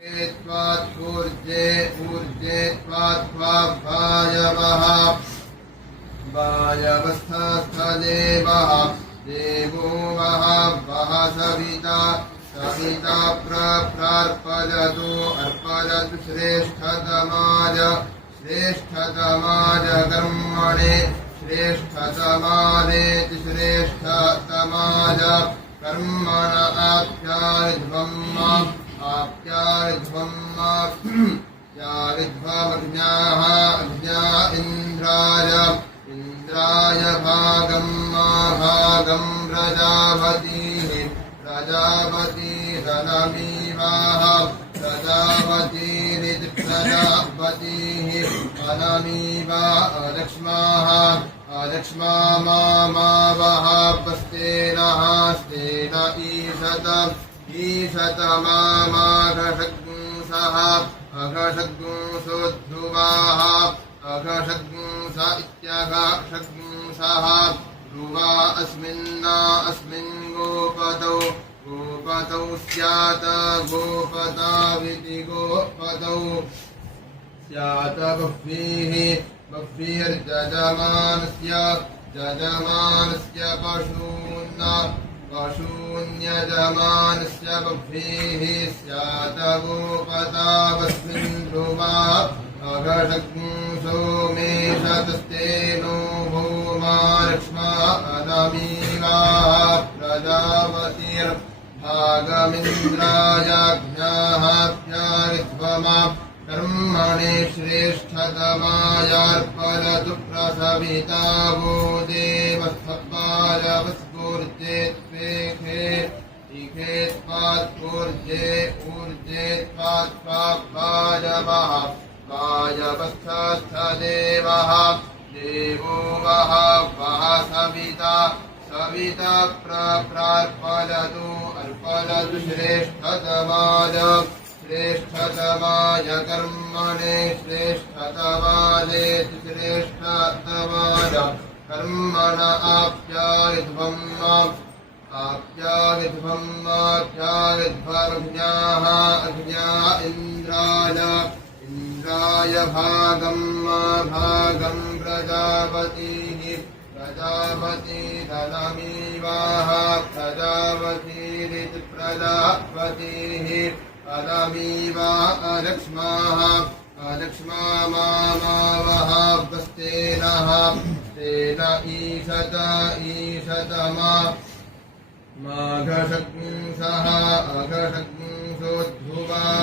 ऊर्जे ऊर्जे वायवः वायवस्थस्थदेवः देवो वः वः सविता सविता प्रार्पयतु अर्पयतु श्रेष्ठतमाय श्रेष्ठतमाय कर्मणे श्रेष्ठतमानेति श्रेष्ठतमाय कर्मण आप्यायध्वम् यारिध्वमग्न्याः अग्न्या इन्द्राय इन्द्राय भागं प्रजापतिः प्रजापतिरनमीवाः प्रजापतिरिति प्रजापतिः अनमीवा अलक्ष्माः अलक्ष्मा मावः स्तेनः स्तेन ईशतमाघषग्ंसः अघषग्ंसोऽध्रुवाः अघषग्ंस इत्यघषग्ंसः ध्रुवा अस्मिन् गोपतौ गोपतौ स्यात् गोपताविति गोपतौ स्यात् बह्वीः बह्वीर्जजमानस्य पशून्यजमानस्य बह्वीः स्यात् गोपतावस्मिन् ध्रुवा अघषग्ंसो मेषतस्तेनो भूमा लक्ष्मा अनमीवाः प्रजापतिर्भागमिन्द्रायाज्ञाः प्यारिध्वमा कर्मणे श्रेष्ठतमायार्पयतु प्रसविता वो देवस्तपायवस्फूर्जेत्पेखे इखेत्पात्पूर्जे ऊर्जेत्पात्पायवः वायवस्थस्थदेवः देवो वः वः सविता सविता प्रार्पयतु अर्पयतु श्रेष्ठतमाय श्रेष्ठतमाय कर्मणे श्रेष्ठतमानेति श्रेष्ठतमाय कर्मण आप्यायध्वमग्न्याः अग्न्या इन्द्राय भागं प्रजापतिः प्रजापतिरनमीवाः प्रजापतिरिति प्रजापतिः अनमीवा अलक्ष्माः अलक्ष्मा मावः स्तेनः स्तेन ईशतमा माघषग्ंसः अघषग्ंसोऽध्रुवा